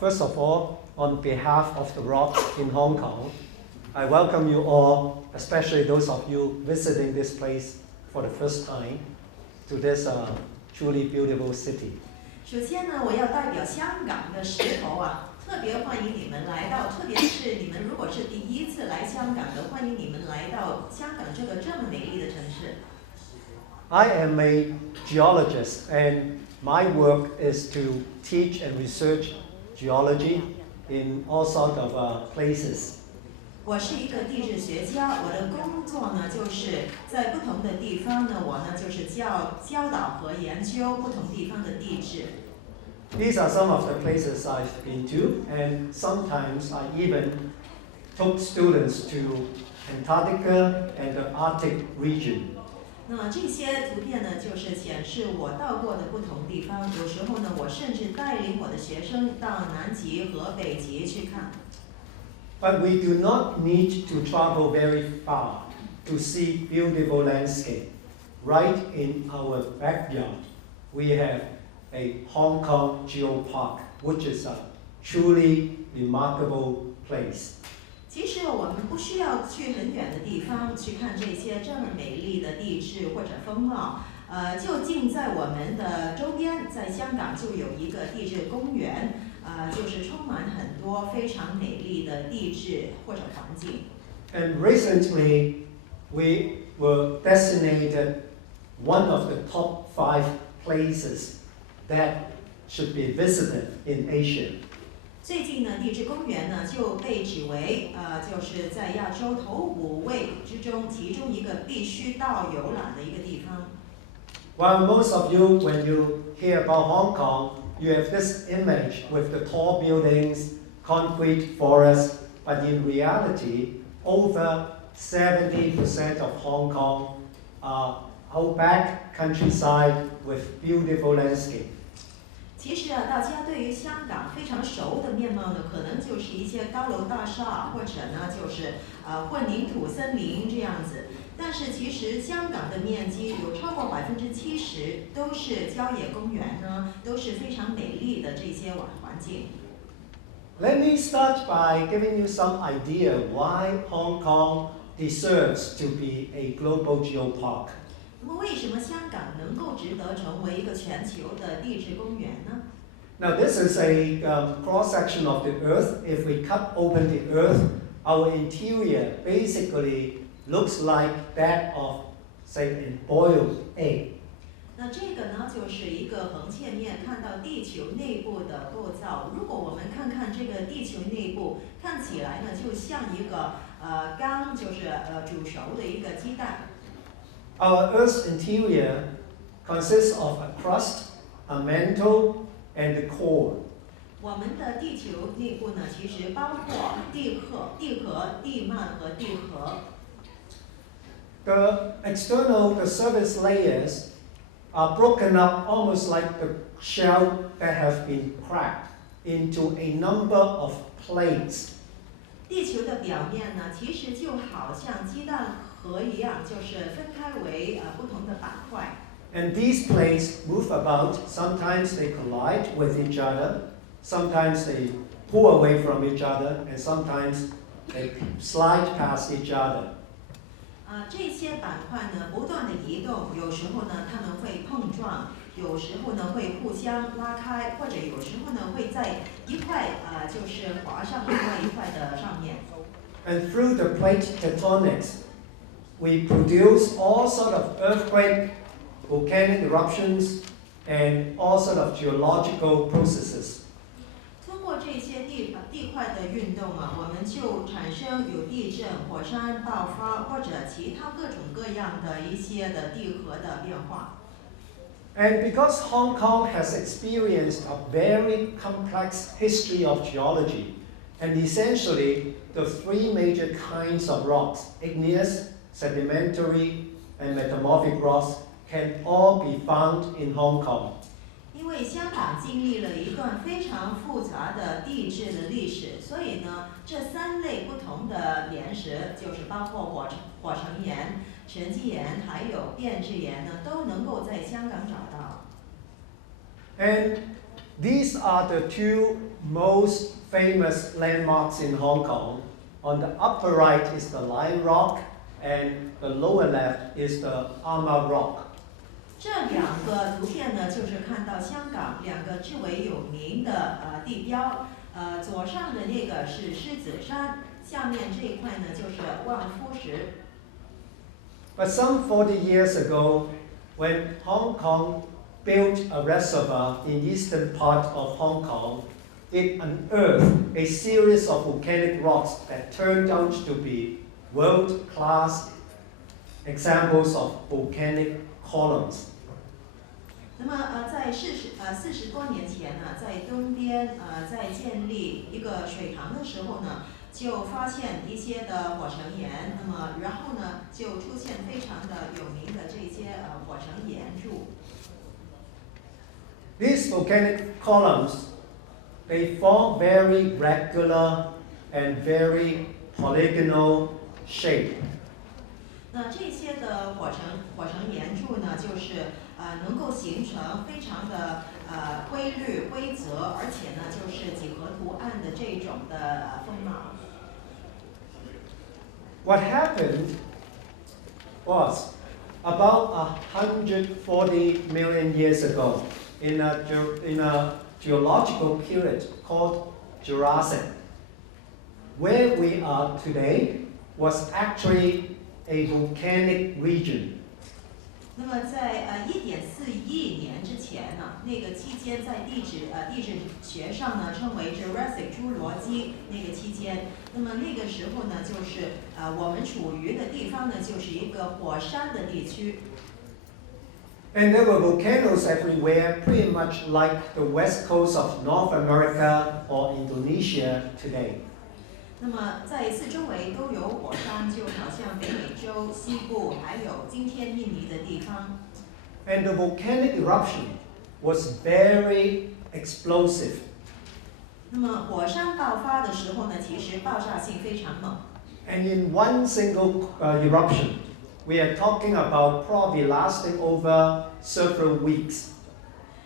first of all, on behalf of the rocks in Hong Kong, I welcome you all, especially those of you visiting this place for the first time, to this truly beautiful city. 首先呢，我要代表香港的石头啊，特别欢迎你们来到，特别是你们如果是第一次来香港的，欢迎你们来到香港这个这么美丽的城市。I am a geologist, and my work is to teach and research geology in all sorts of places. 我是一个地质学家，我的工作呢，就是在不同的地方呢，我呢就是教导和研究不同地方的地质。These are some of the places I've been to, and sometimes I even took students to Antarctica and the Arctic region. 那这些图片呢，就是显示我到过的不同地方。有时候呢，我甚至带领我的学生到南极和北极去看。But we do not need to travel very far to see beautiful landscape. Right in our backyard, we have a Hong Kong Geopark, which is a truly remarkable place. 其实我们不需要去很远的地方去看这些这么美丽的地质或者风貌，就近在我们的周边，在香港就有一个地质公园，就是充满很多非常美丽的地质或者环境。And recently, we were designated one of the top 5 places that should be visited in Asia. 最近呢，地质公园呢就被指为就是在亚洲头5位之中，其中一个必须到游览的一个地方。While most of you, when you hear about Hong Kong, you have this image with the tall buildings, concrete forests, but in reality, over 70% of Hong Kong are outback countryside with beautiful landscape. 其实啊，大家对于香港非常熟的面貌呢，可能就是一些高楼大厦，或者呢就是混凝土森林这样子。但是其实香港的面积有超过70%都是郊野公园呢，都是非常美丽的这些环境。Let me start by giving you some idea why Hong Kong deserves to be a global geopark. 那么为什么香港能够值得成为一个全球的地质公园呢？ Now this is a cross-section of the Earth. If we cut open the Earth, our interior basically looks like that of, say, a boiled egg. 那这个呢，就是一个横切面，看到地球内部的构造。如果我们看看这个地球内部，看起来呢，就像一个刚就是煮熟的一个鸡蛋。Our Earth's interior consists of a crust, a mantle, and the core. 我们的地球内部呢，其实包括地壳、地幔和地核。The surface layers are broken up almost like the shell that have been cracked into a number of plates. 地球的表面呢，其实就好像鸡蛋核一样，就是分开为不同的板块。And these plates move about. Sometimes they collide with each other. Sometimes they pull away from each other, and sometimes they slide past each other. 这些板块呢，不断的移动，有时候呢，它们会碰撞，有时候呢会互相拉开，或者有时候呢会在一块就是滑上另外一块的上面。And through the plate tectonics, we produce all sort of earthquake, volcanic eruptions, and all sort of geological processes. 通过这些地块的运动啊，我们就产生有地震、火山爆发或者其他各种各样的一些的地核的变化。And because Hong Kong has experienced a very complex history of geology, and essentially the 3 major kinds of rocks, igneous, sedimentary, and metamorphic rocks, can all be found in Hong Kong. 因为香港经历了一段非常复杂的地质的历史，所以呢，这3类不同的岩石，就是包括火成岩、沉积岩还有变质岩呢，都能够在香港找到。And These are the two most famous landmarks in Hong Kong. On the upper right is the Lion Rock, and the lower left is the Armour Rock. 这两个图片呢，就是看到香港两个至为有名的地标。左上的那个是狮子山，下面这一块呢就是望夫石。But some 40 years ago, when Hong Kong built a reservoir in eastern part of Hong Kong, it unearthed a series of volcanic rocks that turned out to be world-class examples of volcanic columns. 那么在40多年前呢，在东边在建立一个水塘的时候呢，就发现一些的火成岩，那么然后呢就出现非常的有名的这些火成岩柱。These volcanic columns, they form very regular and very polygonal shape. 那这些的火成岩柱呢，就是能够形成非常的规律规则，而且呢就是几何图案的这种的风貌。What happened was about 140 million years ago, in a geological period called Jurassic, where we are today was actually a volcanic region. 那么在1.4亿年之前呢，那个期间在地质学上呢称为 Jurassic 侏罗纪那个期间。那么那个时候呢，就是我们处于的地方呢，就是一个火山的地区。And there were volcanoes everywhere, pretty much like the west coast of North America or Indonesia today. 那么在四周围都有火山，就好像北美洲西部，还有今天印尼的地方。And the volcanic eruption was very explosive. 那么火山爆发的时候呢，其实爆炸性非常猛。And in one single eruption, we are talking about probably lasting over several weeks.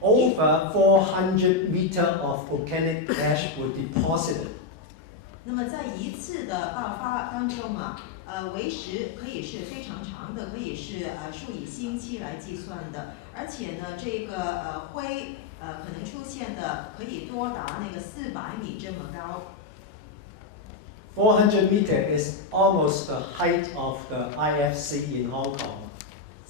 Over 400 meters of volcanic ash were deposited. 那么在一次的爆发当中为时可以是非常长的，可以是数以星期来计算的，而且呢，这个灰可能出现的可以多达那个400米这么高。400 meters is almost the height of the IFC in Hong Kong.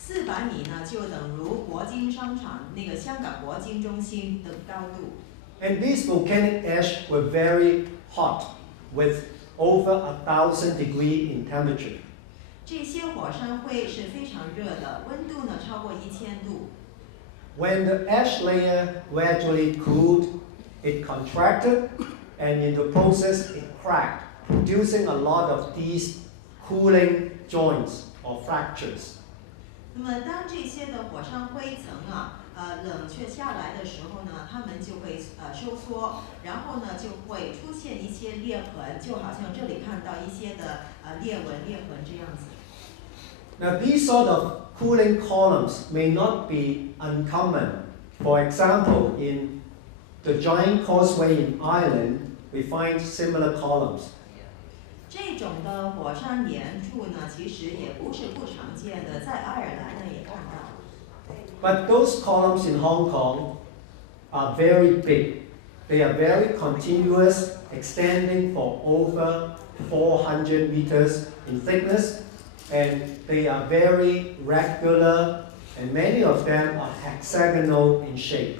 400米呢，就等如国金商场那个香港国金中心的高度。And these volcanic ash were very hot, with over 1,000 degrees in temperature. 这些火山灰是非常热的，温度呢超过1000度。When the ash layer gradually cooled, it contracted, and in the process it cracked, producing a lot of these cooling joints or fractures. 那么当这些的火山灰层冷却下来的时候呢，它们就会收缩，然后呢就会出现一些裂痕，就好像这里看到一些的裂痕这样子。Now these sort of cooling columns may not be uncommon. For example, in the giant causeway in Ireland, we find similar columns. 这种的火山岩柱呢，其实也不是不常见的，在爱尔兰呢也看到。But those columns in Hong Kong are very big. They are very continuous, extending for over 400 meters in thickness, and they are very regular, and many of them are hexagonal in shape.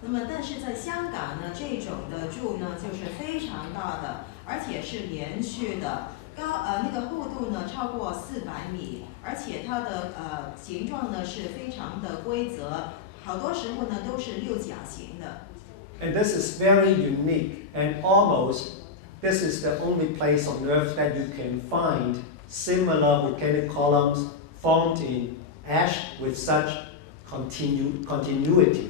那么，但是在香港呢，这种的柱呢就是非常大的，而且是连续的，那个厚度呢超过400米，而且它的形状呢是非常的规则，好多时候呢都是六角形的。And this is very unique, and almost this is the only place on Earth that you can find similar volcanic columns formed in ash with such continuity.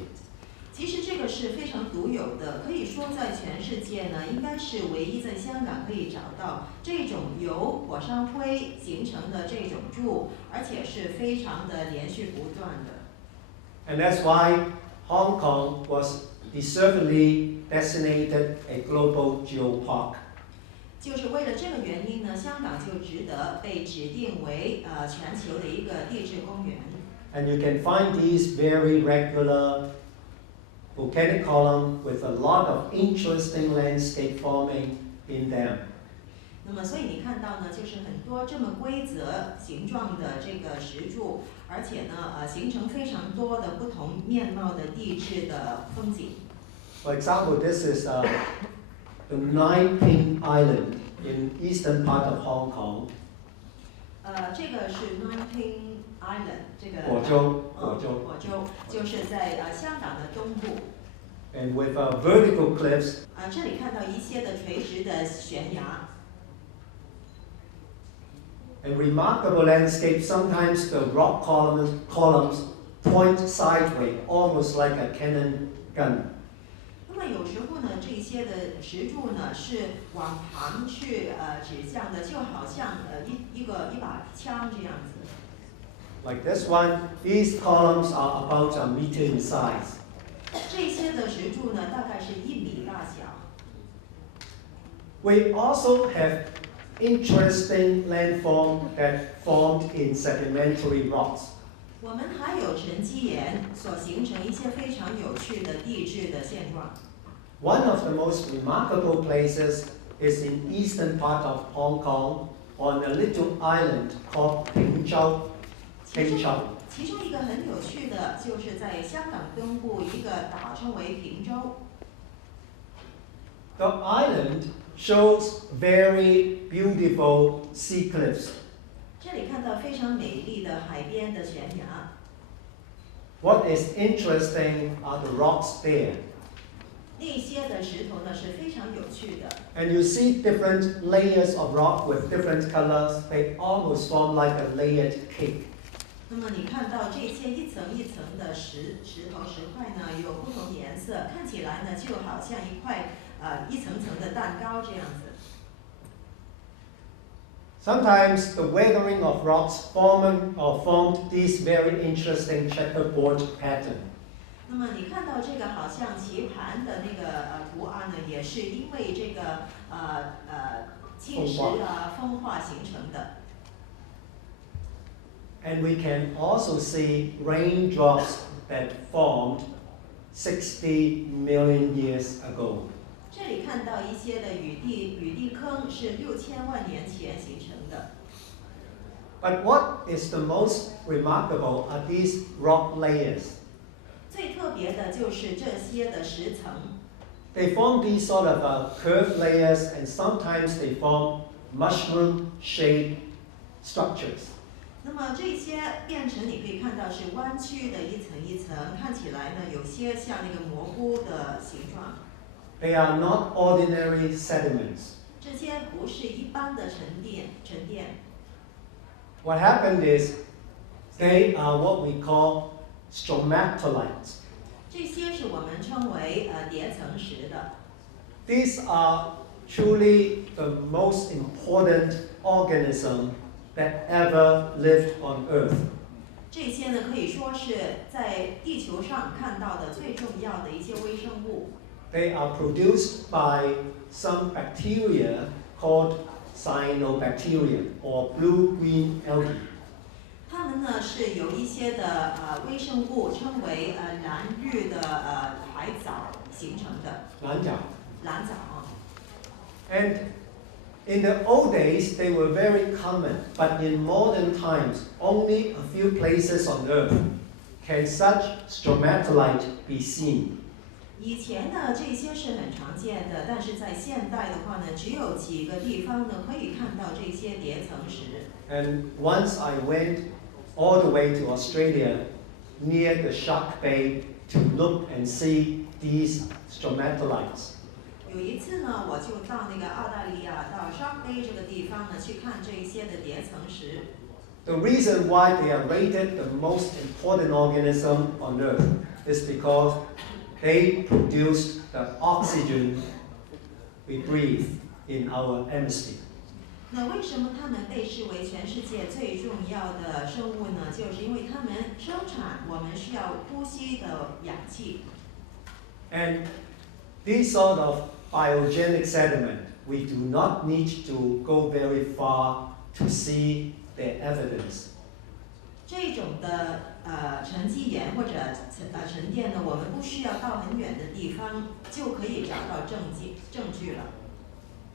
其实这个是非常独有的，可以说在全世界呢，应该是唯一在香港可以找到这种由火山灰形成的这种柱，而且是非常的连续不断的。And that's why Hong Kong was deservedly designated a global geopark. 就是为了这个原因呢，香港就值得被指定为全球的一个地质公园。And you can find these very regular volcanic columns with a lot of interesting landscape forming in them. 那么，所以你看到呢，就是很多这么规则形状的这个石柱，而且呢，形成非常多的不同面貌的地质的风景。For example, this is the Nine Pin Island in eastern part of Hong Kong. 这个是 Nine Pin Island， 这个果洲就是在香港的东部。And with vertical cliffs. 这里看到一些的垂直的悬崖。A remarkable landscape. Sometimes the rock columns point sideways, almost like a cannon gun. 那么有时候呢，这些的石柱呢是往旁去指向的，就好像一把枪这样子。Like this one, these columns are about a meter in size. 这些的石柱呢，大概是1米大小。We also have interesting landform that formed in sedimentary rocks. 我们还有沉积岩所形成一些非常有趣的地质的现状。One of the most remarkable places is in eastern part of Hong Kong on a little island called Ping Châu. 其中一个很有趣的，就是在香港东部一个岛称为平洲。The island shows very beautiful sea cliffs. 这里看到非常美丽的海边的悬崖。What is interesting are the rocks there. 那些的石头呢是非常有趣的。And you see different layers of rock with different colors. They almost form like a layered cake. 那么你看到这些一层一层的石块呢，有不同颜色，看起来呢就好像一块一层层的蛋糕这样子。Sometimes the weathering of rocks formed this very interesting checkerboard pattern. 那么你看到这个好像棋盘的那个图案呢，也是因为这个侵蚀风化形成的。And we can also see raindrops that formed 60 million years ago. 这里看到一些的雨地坑是6000万年前形成的。But what is the most remarkable are these rock layers. 最特别的就是这些的石层。They form these sort of curved layers, and sometimes they form mushroom-shaped structures. 那么这些变成你可以看到是弯曲的一层一层，看起来呢有些像那个蘑菇的形状。They are not ordinary sediments. 这些不是一般的沉淀。What happened is they are what we call stromatolites. 这些是我们称为叠层石的。These are truly the most important organism that ever lived on Earth. 这些呢可以说是在地球上看到的最重要的一些微生物。They are produced by some bacteria called cyanobacteria or blue-green algae. 它们呢是由一些的微生物称为蓝绿的海藻形成的。蓝藻。蓝藻啊。And in the old days, they were very common, but in modern times, only a few places on Earth can such stromatolite be seen. 以前呢，这些是很常见的，但是在现代的话呢，只有几个地方呢可以看到这些叠层石。And once I went all the way to Australia, near the Shark Bay, to look and see these stromatolites. 有一次呢，我就到那个澳大利亚，到 Shark Bay 这个地方呢，去看这些的叠层石。The reason why they are rated the most important organism on Earth is because they produce the oxygen we breathe in our atmosphere. 那为什么它们被视为全世界最重要的生物呢？就是因为它们生产我们需要呼吸的氧气。And these sort of biogenic sediment, we do not need to go very far to see their evidence. 这种的沉积岩或者沉淀呢，我们不需要到很远的地方就可以找到证据了。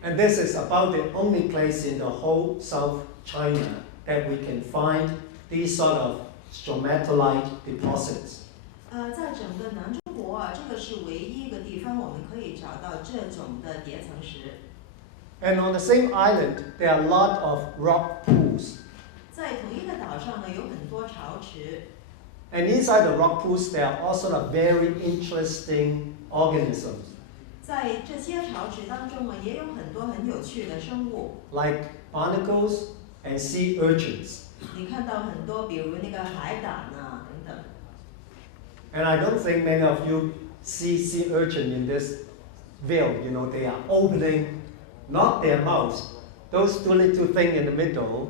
And this is about the only place in the whole South China that we can find these sort of stromatolite deposits. 在整个南中国啊，这个是唯一一个地方我们可以找到这种的叠层石。And on the same island, there are a lot of rock pools. 在同一个岛上呢，有很多潮池。And inside the rock pools, there are also very interesting organisms. 在这些潮池当中呢，也有很多很有趣的生物。Like barnacles and sea urchins. 你看到很多，比如那个海胆啊等等。And I don't think many of you see sea urchin in this veil. You know, they are opening not their mouths. Those two little things in the middle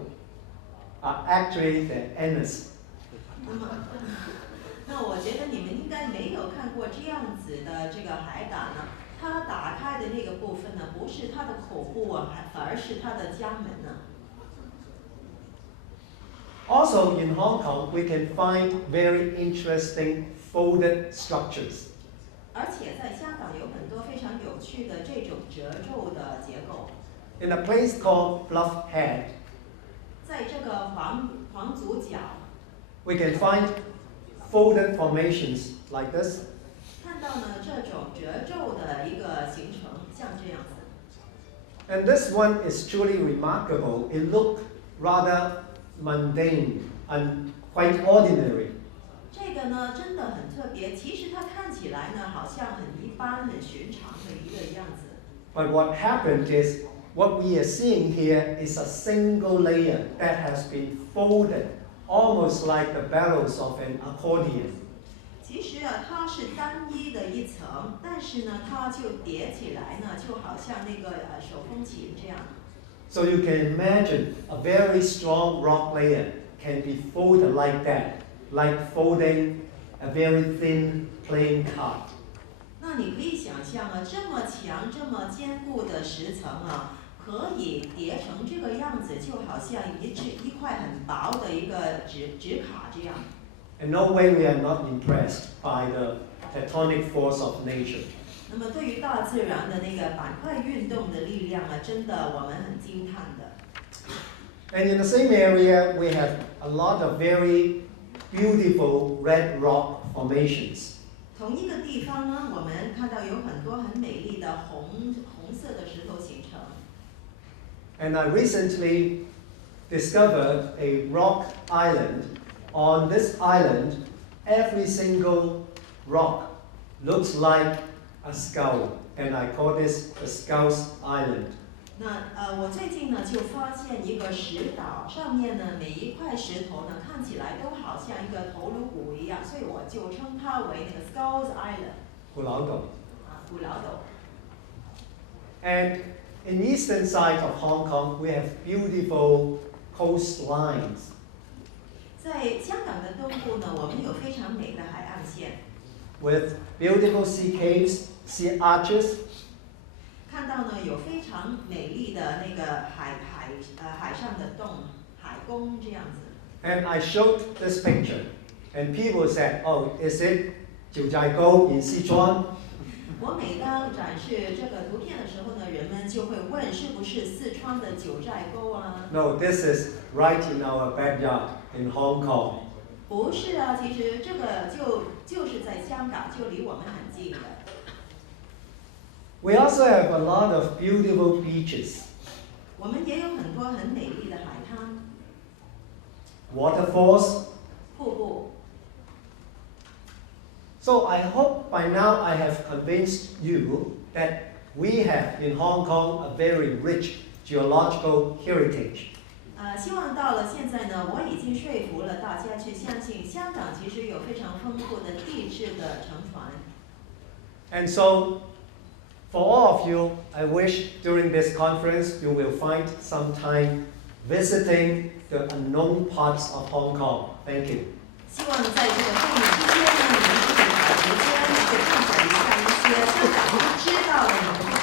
are actually their anus. 那我觉得你们应该没有看过这样子的这个海胆呢。它打开的那个部分呢，不是它的口部啊，反而是它的肛门呢。Also in Hong Kong, we can find very interesting folded structures. 而且在香港有很多非常有趣的这种褶皱的结构。In a place called Bluff Head, 在这个黄族角 we can find folded formations like this. 看到呢这种褶皱的一个形成，像这样子。And this one is truly remarkable. It looked rather mundane and quite ordinary. 这个呢真的很特别，其实它看起来呢好像很一般、很寻常的一个样子。But what happened is, what we are seeing here is a single layer that has been folded, almost like the barrels of an accordion. 其实啊，它是单一的一层，但是呢，它就叠起来呢，就好像那个手风琴这样。So you can imagine a very strong rock layer can be folded like that, like folding a very thin playing card. 那你可以想象啊，这么强、这么坚固的石层啊，可以叠成这个样子，就好像一块很薄的一个纸卡这样。In no way we are not impressed by the tectonic force of nature. 那么对于大自然的那个板块运动的力量啊，真的我们很惊叹的。And in the same area, we have a lot of very beautiful red rock formations. 同一个地方呢，我们看到有很多很美丽的红色的石头形成。And I recently discovered a rock island. On this island, every single rock looks like a skull, and I call this the Skull's Island. 那我最近呢就发现一个石岛，上面呢每一块石头呢看起来都好像一个头颅骨一样，所以我就称它为那个 Skull's Island。鼓老岛。鼓老岛。And in the eastern side of Hong Kong, we have beautiful coastlines. 在香港的东部呢，我们有非常美的海岸线。With beautiful sea caves, sea arches. 看到呢有非常美丽的那个海上的洞、海宫这样子。And I showed this picture, and people said, "Oh, is it geologist in Sichuan?" 我每当展示这个图片的时候呢，人们就会问是不是四川的九寨沟啊 No, this is right in our backyard in Hong Kong. 不是啊，其实这个就是在香港，就离我们很近的。We also have a lot of beautiful beaches. 我们也有很多很美丽的海滩。Waterfalls. 瀑布。So I hope by now I have convinced you that we have in Hong Kong a very rich geological heritage. 希望到了现在呢，我已经说服了大家去相信香港其实有非常丰富的地质的沉船。And so, for all of you, I wish during this conference you will find some time visiting the unknown parts of Hong Kong. Thank you. 希望在这个会议期间呢，你们可以找时间去探索一下一些些香港不知道的，你们